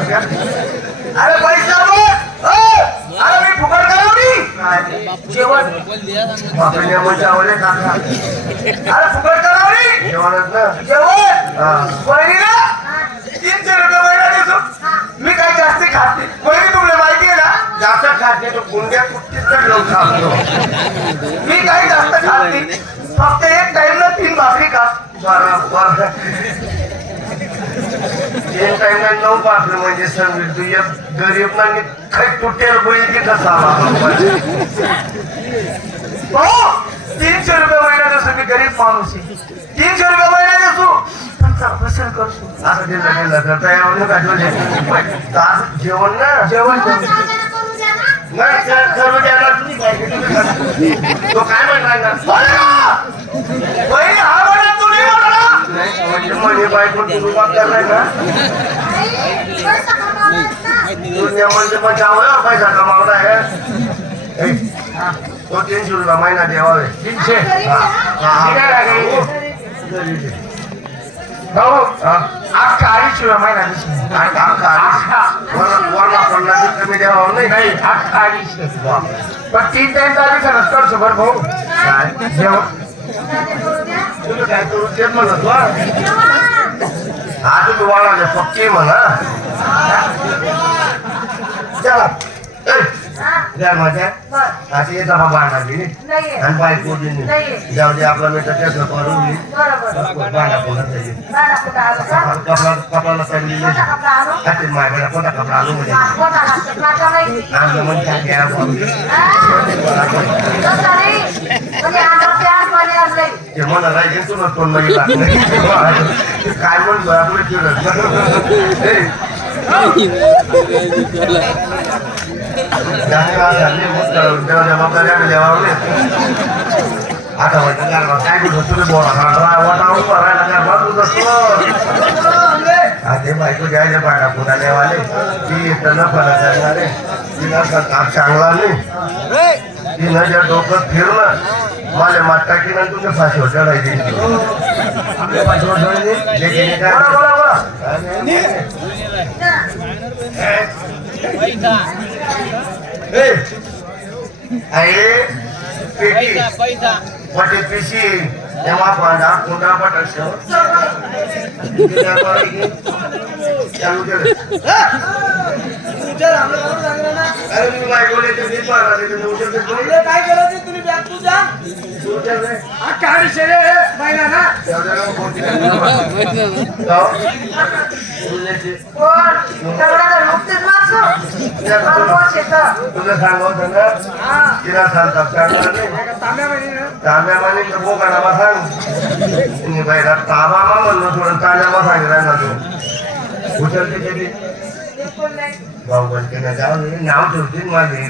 अरे पैसा अरे मी फुकट करावली काय? जेवण बापरे, मी म्हणजे आवडले काका. अरे फुकट ना जेवण हा. तीनशे रुपये महिना देतो. मी काय जास्त खात नाही. बहिणी तुला माहिती आहे ना? जास्त खात नाही तो गुंड्या कुठलीच तर लोक खातो. मी काय जास्त खात नाही. फक्त एक टाइमला तीन भाकरी खात. बरोबर तीन टाइम नऊ पाकलं म्हणजे समजेल तू एक गरीब ना काही तुटेल बैल की कसा हो. तीनशे रुपये महिना देतो मी गरीब माणूस तीनशे रुपये महिना देतो असं दिलं दिलं का तुझे तास जेवण ना? जेवण सर्व द्यायला करा. तो काय म्हणणार ना. बहिणी म्हणा तू नाही म्हणा नाही, म्हणजे म्हणे बायको तू रुबाब करणार ना? दुनिया म्हणजे मग जावं पैसा कमावला आहे. तो तीनशे रुपये महिना द्यावावे तीनशे. पन्नास कमी द्यावं नाही. नाही अख्खा वा. पण तीन टाइम तर खरंच करतो बरं भाऊ. काय? जेवण काय करू तेच म्हणत वा हा तुम्ही वाढाले पक्की म्हणा चला. ए, द्या माझ्या. अशी येता बाबा आणली आणि बायको दिली जाऊ दे आपला मित्र त्याचं करून बोलत जाईल. कपडा कपडाला सांगितले. हाती माझ्या कोणता कपडा आणू म्हणजे आणलं म्हणजे काय घ्या ते मला राहिले तुला तोंड नाही लागलं काय म्हणतो आपलं केलं ए, जागा झाली, मग देवा जबाबदारी आम्ही देवावर नाही. आता म्हणतं गारवा, काय कुठं तुम्ही बोला गारवा, वाटा उभा राहिला गारवा, तुझं सोड. आधी बायको घ्यायचे बायका पुन्हा देवाले ती इथं फरक करणारे तिला काम चांगला नाही तिनं जर डोकं फिरलं मला मात टाकी ना तुझ्या फाशीवर चढायची आपल्या फाशीवर चढायची लेकीने काय बोला बोला बोला ए, आहे पेटी पटे पिशी तेव्हा पटा चालू केलं अरे मी बायकोले ते मी. काय केलं ते? तुम्ही बॅग तू जा उचल रे. अख्खा अडीचशे महिना ना तुला सांगावं त्यांना तिला सांगतात माने बोकाडामा सांग तुम्ही बाईला ताबा मा म्हणलं थोडं तांब्यामा सांगितलं ना तू. उचलते भाऊ बोलते ना जाऊ नाव ठेवतील माझे.